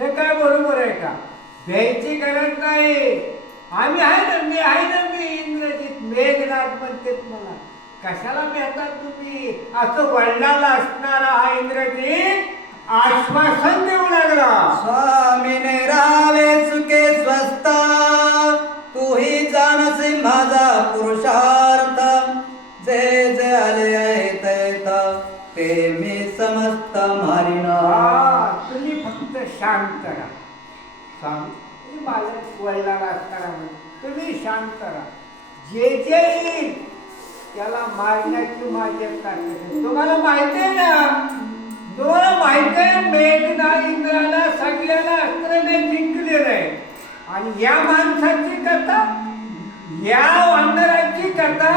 हे काय बरोबर आहे का? द्यायची गरज नाही. आम्ही आहे ना मी आहे ना मी इंग्रजीत मेघनाथ म्हणते मला. कशाला भेटतात तुम्ही? असं वडिलाला असणारा हा इंग्रजीत आश्वासन देऊ लागला. स्वामी नेरा शांत राहा. सांग तुम्ही माझ्या वडिलाला असणारा तुम्ही शांत राहा. जे जे येईल त्याला मारण्याची माझ्या ताकद तुम्हाला माहिती आहे ना? तुम्हाला माहिती आहे मेघना इंद्राला सगळ्याला अस्त्राने जिंकलेलं आहे. आणि या माणसाची कथा या वानराची कथा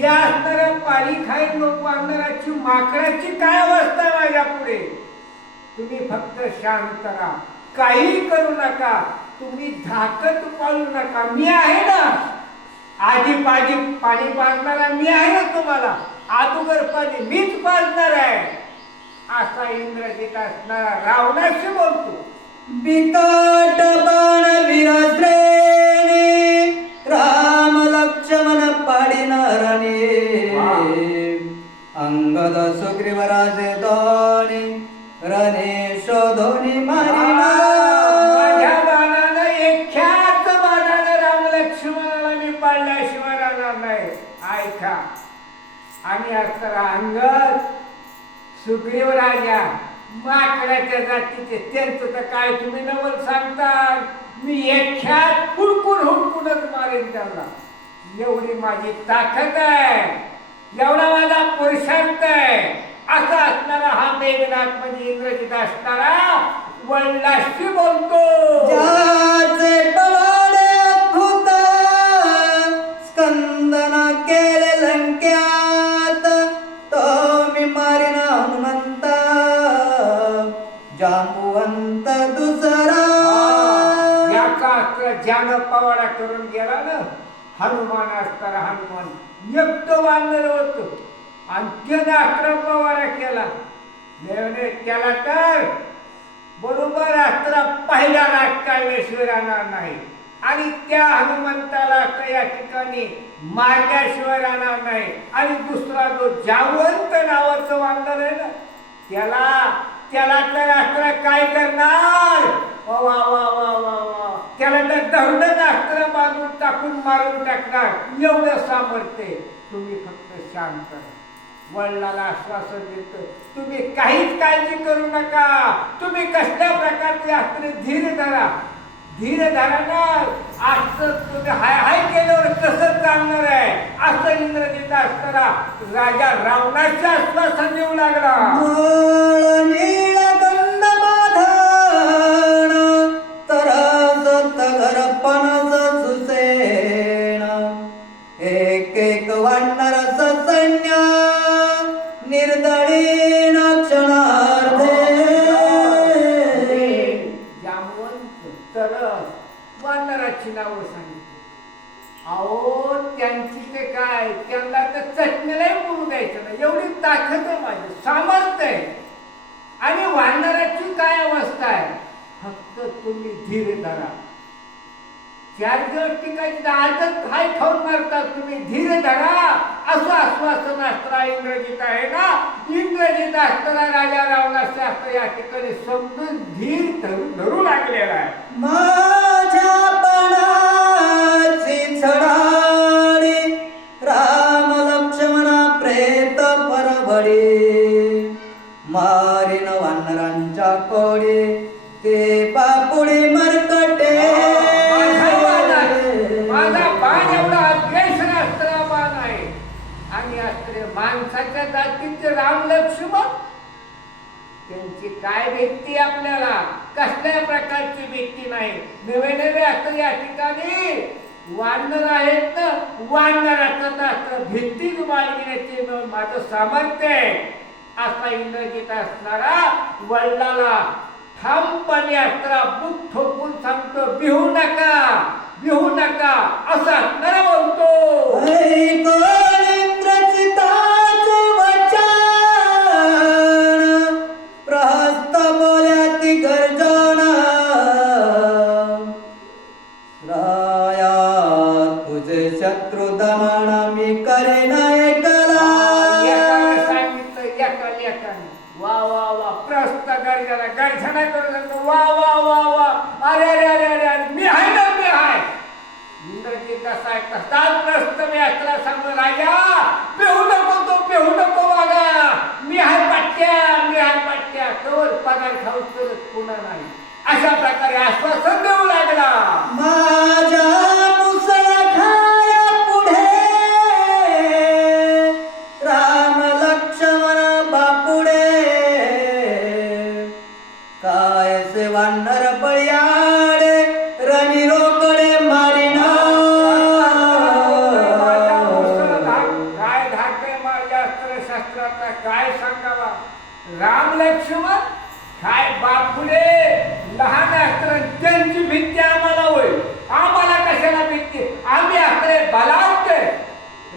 या असणाऱ्या पाली खाई लोक वानराची माकडाची काय अवस्था माझ्या पुढे तुम्ही फक्त शांत राहा. काही करू नका. तुम्ही धाकत पाळू नका. मी आहे ना. आधी पाजी पाणी पाजणारा मी आहे ना तुम्हाला. अगोदर पाणी मीच पाजणार आहे. असा इंद्रजित असणारा रावणाशी बोलतो. बिकट बाण विरद्रेने राम लक्ष्मण पाडिन रणे अंगद सुग्रीवराजे दोनी. रणे शोधोनी मारिना माझ्या बाणानं एकख्यात बाणानं राम लक्ष्मणाला मी पाडल्याशिवाय राहणार नाही. ऐका आणि असताना अंगद सुग्रीव राजा माकडाच्या जातीचे त्यांचं तर काय तुम्ही नवल सांगता मी एकख्यात हुडकून हुडकूनच मारेन त्यांना. एवढी माझी ताकद आहे. एवढा माझा पुरुषार्थ आहे. असा असणारा हा मेघनाथ म्हणजे इंग्रजीत असणारा वडिलाशी बोलतो. ज्याचे बलाडे अद्भुत स्कंदना केले लंक्यात तो मी मारिन हनुमंत. जांबुवंत दुसरा. याचा अस्त्र ज्यानं पवाडा करून गेला ना हनुमान असताना हनुमान एकटं वानर होत. आणि त्यानं पवारा केला. देवने केला तर बरोबर अस्त्र पहिल्या राजकाव्याशिवाय राहणार नाही. आणि त्या हनुमंताला तर या ठिकाणी मारल्याशिवाय राहणार नाही. आणि दुसरा जो जावंत नावाचं वांदर आहे ना त्याला त्याला तर अस्त्र काय करणार? वा वा वा वा वा वा. त्याला तर धरणच अस्त्र बांधून टाकून मारून टाकणार. एवढं सामर्थ्य तुम्ही फक्त शांत राहा. वडिलाला आश्वासन देतो तुम्ही काहीच काळजी करू नका. तुम्ही कसल्या प्रकारचे अस्त्र धीर धरा. धीर धरा ना असं तुम्ही हाय हाय केल्यावर कसं चालणार आहे? असं इंग्रजीत असताना राजा रावणाचे आश्वासन देऊ लागला. वानराची नावं सांगितली. अहो त्यांची ते काय? त्यांना तर चटणीलाही बोलू द्यायचं ना एवढी ताकद आहे माझी. सामर्थ्य आहे. आणि वानराची काय अवस्था आहे? फक्त तुम्ही धीर धरा. चार दिवस टिकायची आजच काय खाऊन मारतात तुम्ही. धीर धरा. असं आश्वासन असताना इंग्रजीत आहे ना? इंग्रजीत असताना राजा रावणाचे असतं या ठिकाणी समजून धीर धरू धरू लागलेला आहे. माझ्या पणाची छडाडी राम लक्ष्मणा प्रेत परभडी मारिन वानरांच्या कोडी ते बापुडी मरकटे माझा बाण आहे. माझा बाण एवढा अद्वेष अस्त्र बाण आहे आणि अस्त्र माणसाच्या जातीचे राम लक्ष्मण? त्यांची काय भीती आपल्याला? कसल्या प्रकारची भीती नाही? नवे नवे असतं या ठिकाणी वानर आहेत ना वानराचं असतं भीती बाळगिण्याची माझं सामर्थ्य आहे. असा इंग्रजीत असणारा वडिलाला ठामपणे अस्त्रा बुक ठोकून सांगतो बिहू नका बिहू नका असं मी करेन वा वा वा वा वा अरे अरे मी कसा मी पेहू तो पेहू मी मी तोच पगार खाऊ तरच पुन्हा नाही. अशा प्रकारे आश्वासन देऊ लागला. माझ्या काय बापुले लहान असताना त्यांची भीती आम्हाला होईल आम्हाला कशाला भीती? आम्ही आपले बलावते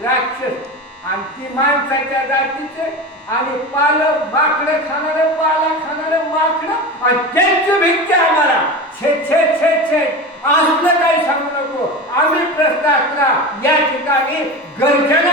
राक्षस आणि ती माणसाच्या जातीचे आणि पाल माकड खाणारे पाला खाणारे माकड आणि त्यांची भीती आम्हाला. छे छे छे छे. असलं काही सांगू नको. आम्ही प्रश्न असला या ठिकाणी गर्जना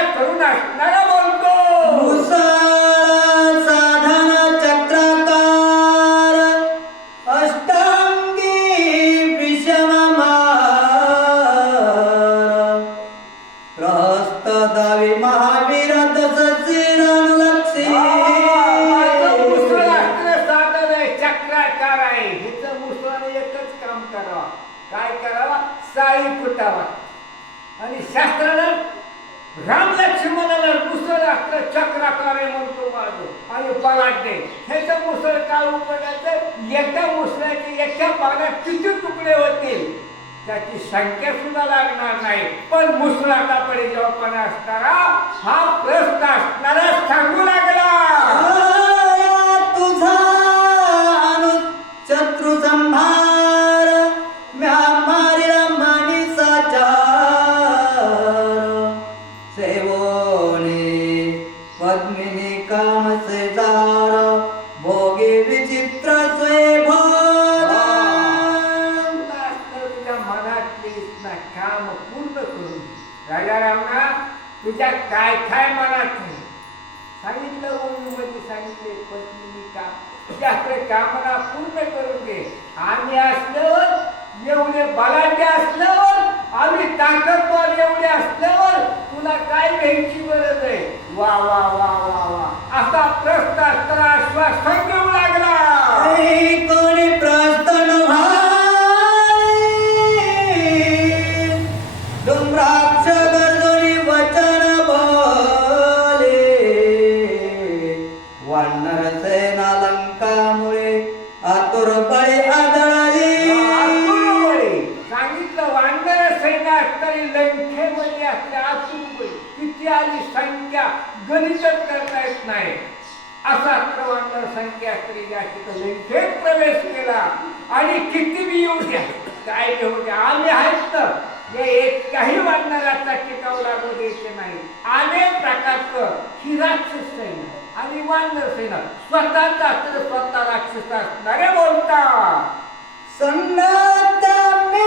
आणि शास्त्राला राम लक्ष्मणाला मुसळ असलं चक्राकार म्हणतो माझं आणि पलाटणे ह्याचं मुसळ काय उपयोगाचं एका मुसळ्याचे एका पाण्यात किती तुकडे होतील? त्याची संख्या सुद्धा लागणार नाही. पण मुसळाचा पडे जेव्हा असणारा पद्मिनी काम सेजार भोगे विचित्र स्वयंभोगा तुला असतं तुझ्या मनातली ना काम पूर्ण करून राजा रामना तुझ्या काय काय मनात नाही सांगितलं हो, ओळीमध्ये सांगितले पत्नी का तुझ्या आपल्या कामना पूर्ण करून घे. आम्ही असल्यावर एवढे बलाढ्य असल्यावर आम्ही ताकदवान एवढे असल्यावर तुला काय घ्यायची गरज आहे? वा वा वा वा वा. असा प्रश्न असताना आश्वासन किती आली संख्या गणितच करता येत नाही. असा क्रमांक संख्या तरी तिथं लंकेत प्रवेश केला. आणि किती बी येऊ द्या काय बी द्या आम्ही आहेत तर. हे एक काही वानराचा टिकाव लागू द्यायचे नाही. अनेक प्रकारचं ही राक्षस सैन्य आणि वानर सेना स्वतःच असतं स्वतः राक्षस असणारे बोलता सन्नाटा मी